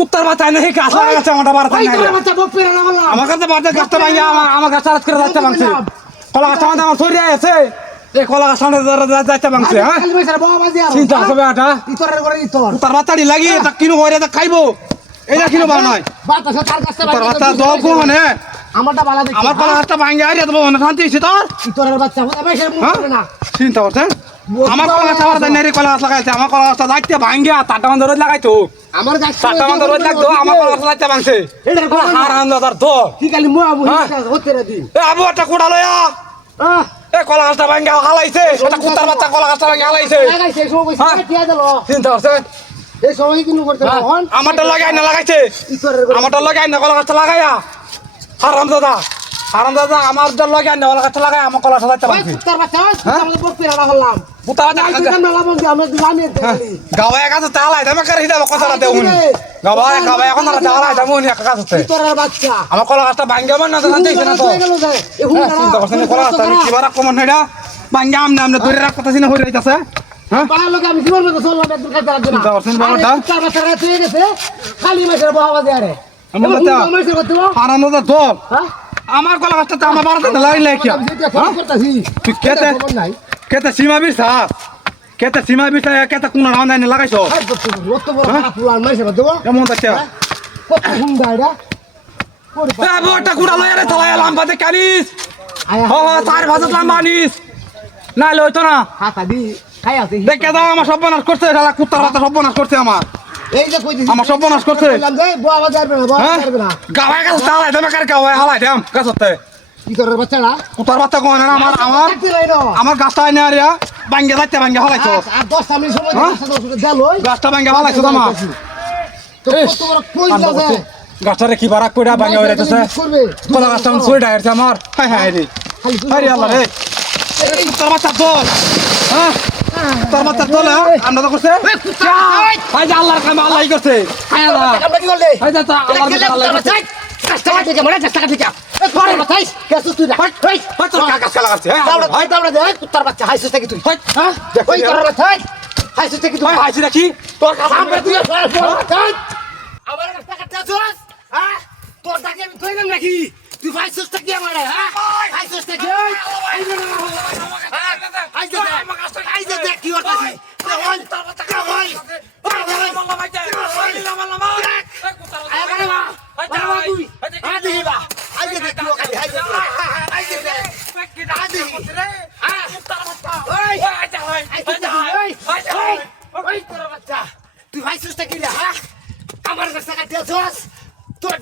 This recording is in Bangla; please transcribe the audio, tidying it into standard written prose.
কুত্তার বাচ্চা নাকি গাছ লাগাচ্ছে আমারটা বাড়াতে নাই আমার কাছে বাড়তে গাছটা ভাঙে আমার গাছটা রাত করে যাচ্ছে ভাঙছে কলা গাছটা আমাদের আমার সরিয়ে আছে এই কলা গাছটা যাচ্ছে ভাঙছে হ্যাঁ চিন্তা আছে বেটা কুত্তার বাচ্চাটি লাগিয়ে তা কিনো করে তা খাইবো এটা কিনো ভালো নয় কুত্তার বাচ্চা দল কোন মানে আমার কলা গাছটা ভাঙে আইরে দেবো না শান্তি হয়েছে চিন্তা করছে আমার কলা গাছটা বাড়াতে নাই রে কলা গাছ লাগাইছে আমার কলা গাছটা যাইতে ভাঙে তারটা আমাদের রোজ লাগাইতো আমার গাছ চারটা আমাদের রোজ লাগতো আমার কলা গাছটা যাইতে ভাঙছে হার আন্দাজার তো কি খালি হতে রে দিন এ আবু একটা কোড়া লয়া এ কলা গাছটা ভাঙে হালাইছে এটা কুত্তার বাচ্চা কলা গাছটা ভাঙে হালাইছে লাগাইছে সব কইছে কিয়া দিল চিন্তা করছে এই সময় কিনু করতে হন আমারটা লাগাই না লাগাইছে আমারটা লাগাই না কলা গাছটা লাগাইয়া হারামদাদা আমার দল লাগাই না কলা গাছটা লাগাই আমার কলা গাছটা যাইতে ভাঙছে কুত্তার বাচ্চা আমি বকতে রাখা হলাম কুত্তার বাচ্চা আমরা জানি গাওয়া কাছে তালাই দামে করে হিদাব কথা দেউন গাওয়া এখন না তালাই দামুন এক কাছে কুত্তার বাচ্চা আমার কলা গাছটা ভাঙে না জানতে না তো চিন্তা করছেন কলা গাছটা কি বারা কমন হইডা ভাঙে আমনে ধরে রাখ কথা চিনা হই রাইতাছে হ্যাঁ পাড়ার লোক আমি জীবন মতো চললাম এত কাজ করার জন্য চিন্তা করছেন বাবাটা কুত্তার বাচ্চা রাতে হয়ে গেছে খালি মাছের বাবা দেয়া রে আমার বাচ্চা মাছের করতে হারামদাদা দল হ্যাঁ আমার কলা গাছটা আমার বাড়াতে লাই লাই কি তুই কেতে সীমা বিছাস কেতে সীমা বিছা কেতে কোন রাউন্ড আইনে লাগাইছো এমন দেখছে একটা কুড়া লয় রে তলায় লাম্বা দে কানিস চার ভাজা লাম্বা আনিস না লইতো না দেখে দাও আমার সর্বনাশ করছে শালা কুত্তার বাচ্চা সর্বনাশ করছে আমার আমার সর্বনাশ করছে গাওয়ায় গাছ তালাই দেবে কার গাওয়ায় হালাই দেম গাছতে কুত্তার বাচ্চা কোন না আমার গাছটা আইনে আর ভাঙ্গে যাইতে ভাঙ্গে হালাইছো গাছটা ভাঙ্গে হালাইছো তোমার গাছটারে কি বারাক কইরা ভাঙ্গে হয়ে যাচ্ছে কলা গাছটা ছুঁই ডাইরছে আমার হাই হাই রে হাই আল্লাহ রে কুত্তার বাচ্চা দল হ্যাঁ কুত্তার বাচ্চা দল আমরা তো করছে হাই যে আল্লাহর কাম আল্লাহই করছে হাই আল্লাহ হাই যা আল্লাহর করছে কুত্তার বাচ্চা হাইছিস নাকি তুই হাইছিস নাকি তুই হাইছি নাকি তোর কাছে আমার কাছে টাকা চাস হ্যাঁ তোর টাকা আমি কইলাম নাকি তুই হাইছিস নাকি আমার হ্যাঁ হাইছিস নাকি হাইছিস দেখ কি হচ্ছে তুই ভাইছিস নাকি রে হ্যাঁ আমার কাছে টাকা দিয়েছস তোর